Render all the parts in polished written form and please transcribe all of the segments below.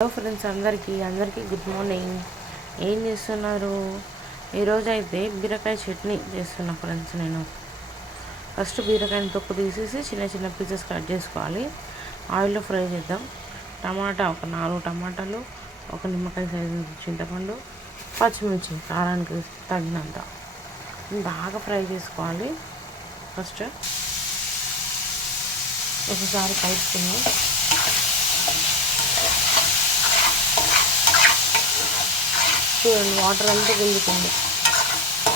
Hello friends, అందరికీ good morning. ఏం చేస్తున్నారు? ఈరోజు అయితే బీరకాయ చట్నీ చేస్తున్నా ఫ్రెండ్స్. నేను ఫస్ట్ బీరకాయని తొక్కు తీసేసి చిన్న చిన్న పీసెస్ కట్ చేసుకోవాలి. ఆయిల్లో ఫ్రై చేద్దాం. టమాటా ఒక 4 టమాటాలు, ఒక నిమ్మకాయ సైజు చింతపండు, పచ్చిమిర్చి కారానికి తగినంత బాగా ఫ్రై చేసుకోవాలి. ఫస్ట్ ఒకసారి కలుపుకుందాం. చూడండి, వాటర్ అంతా గుంజుకుంది.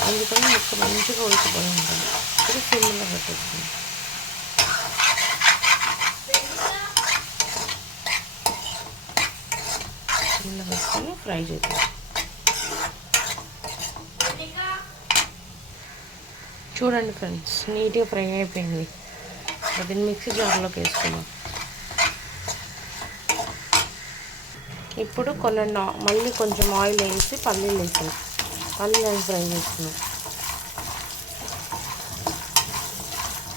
అందుకని ముక్క మంచిగా ఉడికిపోయి ఉంటుంది. ఇప్పుడు సిమ్లో పెట్టేస్తుంది. సిమ్లో పెట్టుకొని ఫ్రై చేద్దాం. చూడండి ఫ్రెండ్స్, నీట్గా ఫ్రై అయిపోయింది. దీన్ని మిక్సీ జార్లోకి వేసుకున్నాం. ఇప్పుడు మళ్ళీ కొంచెం ఆయిల్ వేసి పల్లీలు వేసాం. పల్లీలు ఫ్రై చేసుకున్నాం.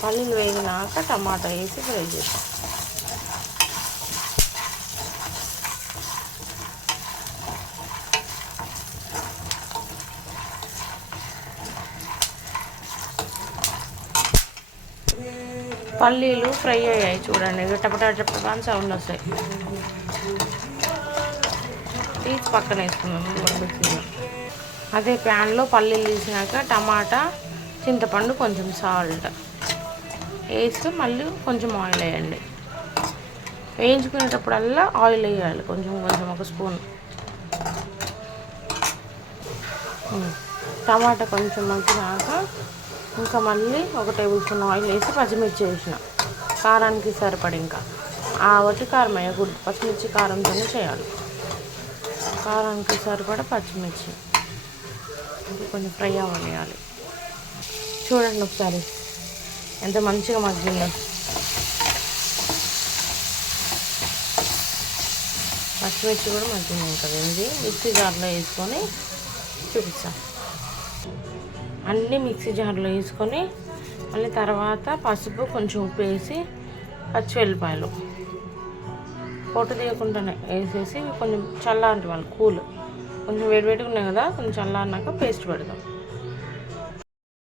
పల్లీలు వేగినాక టమాటా వేసి ఫ్రై చేసాం. పల్లీలు ఫ్రై అయ్యాయి. చూడండి, టపటా టపటా అని సౌండ్ వస్తాయి. తీసి పక్కన వేసుకున్నాము మిక్సీలో. అదే ప్యాన్లో పల్లీలు తీసినాక టమాటా, చింతపండు, కొంచెం సాల్ట్ వేసి మళ్ళీ కొంచెం ఆయిల్ వేయండి. వేయించుకునేటప్పుడల్లా ఆయిల్ వేయాలి, కొంచెం ఒక స్పూన్. టమాటా కొంచెం మగ్గినాక ఇంకా మళ్ళీ ఒక టేబుల్ స్పూన్ ఆయిల్ వేసి పచ్చిమిర్చి వేసిన కారానికి సరిపడి. ఇంకా ఆ వట్టి కారం వేయకూడదు, పచ్చిమిర్చి కారంతోనే చేయాలి. కారానికి సరిపడా పచ్చిమిర్చి కొంచెం ఫ్రై అవ్వనియాలి. చూడండి ఒకసారి ఎంత మంచిగా మగ్గిందో. పచ్చిమిర్చి కూడా మగ్గింది కదండి. మిక్సీ జార్లో వేసుకొని చూపిస్తాను. అన్నీ మిక్సీ జార్లో వేసుకొని మళ్ళీ తర్వాత పసుపు, కొంచెం ఉప్పు వేసి పచ్చిమిరపకాయలు పొట్టు తీయకుండానే వేసేసి కొంచెం చల్లారి వాళ్ళు కూల్ కొంచెం వేడివేడిగా ఉన్నాయి కదా, కొంచెం చల్లారినాక పేస్ట్ పెడదాం.